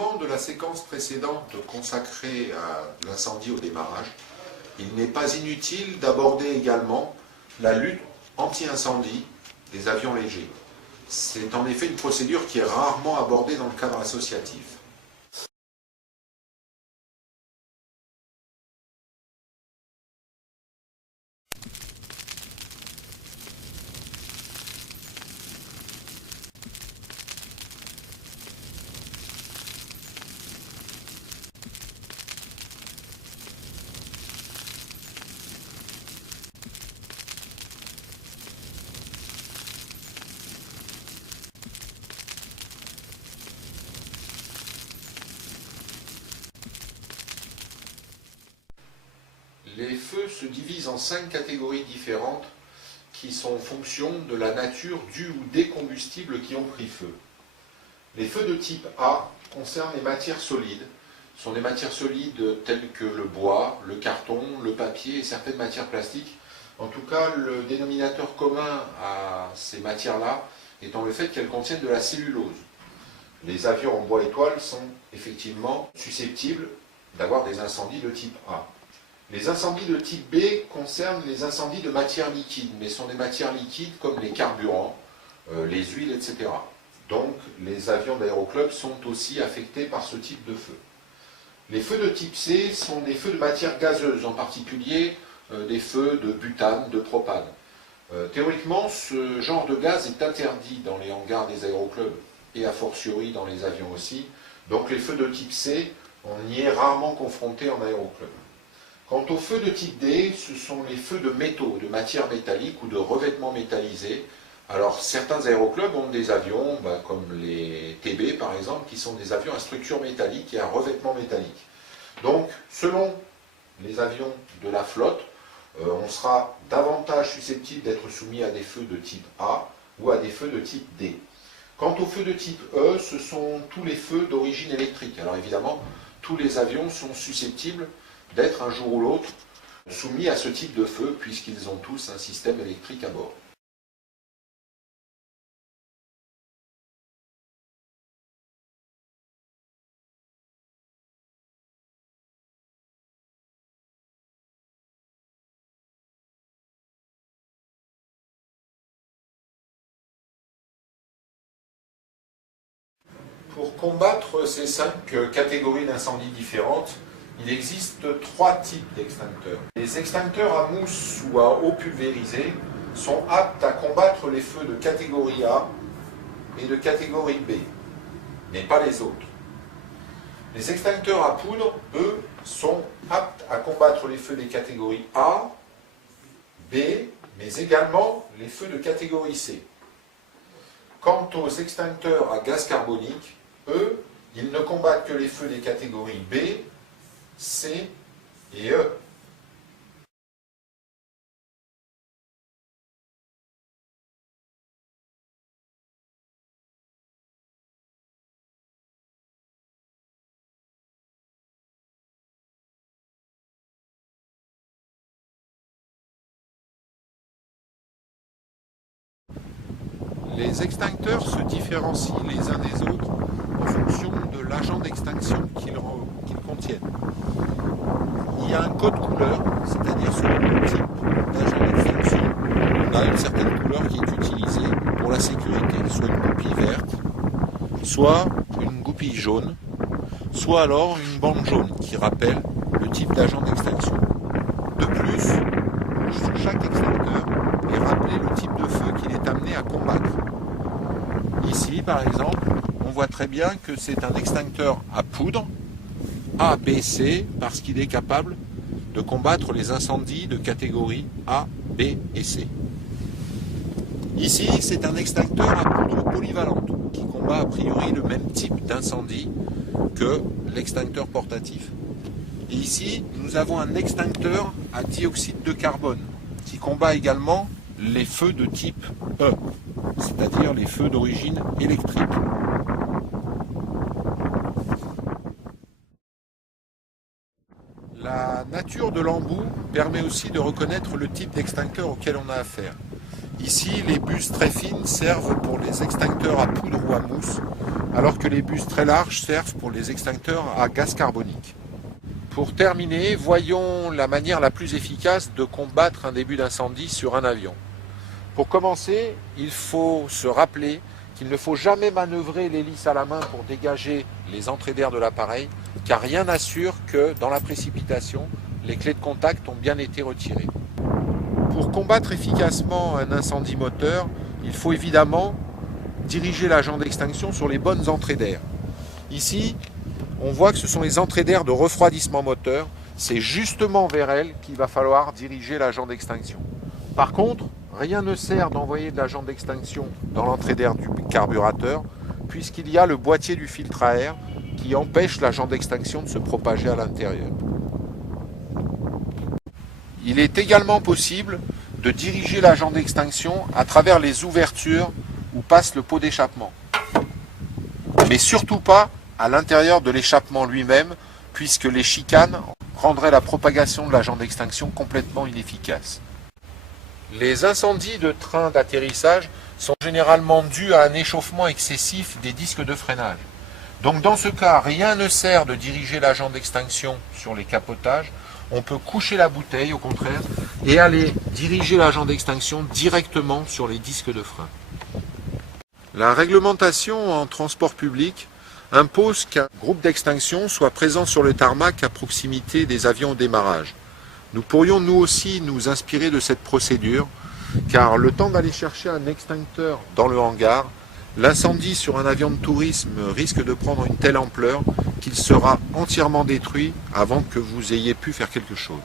complément de la séquence précédente consacrée à l'incendie au démarrage, il n'est pas inutile d'aborder également la lutte anti-incendie des avions légers. C'est en effet une procédure qui est rarement abordée dans le cadre associatif. Les feux se divisent en 5 catégories différentes qui sont en fonction de la nature du ou des combustibles qui ont pris feu. Les feux de type A concernent les matières solides. Ce sont des matières solides telles que le bois, le carton, le papier et certaines matières plastiques. En tout cas, le dénominateur commun à ces matières-là étant le fait qu'elles contiennent de la cellulose. Les avions en bois étoile sont effectivement susceptibles d'avoir des incendies de type A. Les incendies de type B concernent les incendies de matières liquides, mais sont des matières liquides comme les carburants, les huiles, etc. Donc les avions d'aéroclub sont aussi affectés par ce type de feu. Les feux de type C sont des feux de matières gazeuses, en particulier des feux de butane, de propane. Théoriquement, ce genre de gaz est interdit dans les hangars des aéroclubs et a fortiori dans les avions aussi. Donc les feux de type C, on y est rarement confronté en aéroclub. Quant aux feux de type D, ce sont les feux de métaux, de matières métalliques ou de revêtements métallisés. Alors certains aéroclubs ont des avions, comme les TB par exemple, qui sont des avions à structure métallique et à revêtement métallique. Donc selon les avions de la flotte, on sera davantage susceptible d'être soumis à des feux de type A ou à des feux de type D. Quant aux feux de type E, ce sont tous les feux d'origine électrique. Alors évidemment, tous les avions sont susceptibles d'être un jour ou l'autre soumis à ce type de feu, puisqu'ils ont tous un système électrique à bord. Pour combattre ces 5 catégories d'incendies différentes, il existe 3 types d'extincteurs. Les extincteurs à mousse ou à eau pulvérisée sont aptes à combattre les feux de catégorie A et de catégorie B, mais pas les autres. Les extincteurs à poudre, eux, sont aptes à combattre les feux des catégories A, B, mais également les feux de catégorie C. Quant aux extincteurs à gaz carbonique, eux, ils ne combattent que les feux des catégories B, C et E. Les extincteurs se différencient les uns des autres en fonction de l'agent d'extinction qu'ils contiennent. Il y a un code couleur, c'est-à-dire selon le type d'agent d'extinction, on a une certaine couleur qui est utilisée pour la sécurité, soit une goupille verte, soit une goupille jaune, soit alors une bande jaune qui rappelle le type d'agent d'extinction. De plus, sur chaque extincteur est rappelé le type de feu qu'il est amené à combattre. Ici, par exemple, on voit très bien que c'est un extincteur à poudre, A, B, C, parce qu'il est capable de combattre les incendies de catégorie A, B et C. Ici, c'est un extincteur à poudre polyvalente, qui combat a priori le même type d'incendie que l'extincteur portatif. Et ici, nous avons un extincteur à dioxyde de carbone, qui combat également les feux de type E, c'est-à-dire les feux d'origine électrique. La nature de l'embout permet aussi de reconnaître le type d'extincteur auquel on a affaire. Ici, les bus très fines servent pour les extincteurs à poudre ou à mousse, alors que les bus très larges servent pour les extincteurs à gaz carbonique. Pour terminer, voyons la manière la plus efficace de combattre un début d'incendie sur un avion. Pour commencer, il faut se rappeler qu'il ne faut jamais manœuvrer l'hélice à la main pour dégager les entrées d'air de l'appareil, car rien n'assure que, dans la précipitation, les clés de contact ont bien été retirées. Pour combattre efficacement un incendie moteur, il faut évidemment diriger l'agent d'extinction sur les bonnes entrées d'air. Ici, on voit que ce sont les entrées d'air de refroidissement moteur. C'est justement vers elles qu'il va falloir diriger l'agent d'extinction. Par contre, rien ne sert d'envoyer de l'agent d'extinction dans l'entrée d'air du carburateur, puisqu'il y a le boîtier du filtre à air qui empêche l'agent d'extinction de se propager à l'intérieur. Il est également possible de diriger l'agent d'extinction à travers les ouvertures où passe le pot d'échappement. Mais surtout pas à l'intérieur de l'échappement lui-même, puisque les chicanes rendraient la propagation de l'agent d'extinction complètement inefficace. Les incendies de trains d'atterrissage sont généralement dus à un échauffement excessif des disques de freinage. Donc dans ce cas, rien ne sert de diriger l'agent d'extinction sur les capotages. On peut coucher la bouteille au contraire et aller diriger l'agent d'extinction directement sur les disques de frein. La réglementation en transport public impose qu'un groupe d'extinction soit présent sur le tarmac à proximité des avions au démarrage. Nous pourrions nous aussi nous inspirer de cette procédure, car le temps d'aller chercher un extincteur dans le hangar, l'incendie sur un avion de tourisme risque de prendre une telle ampleur qu'il sera entièrement détruit avant que vous ayez pu faire quelque chose.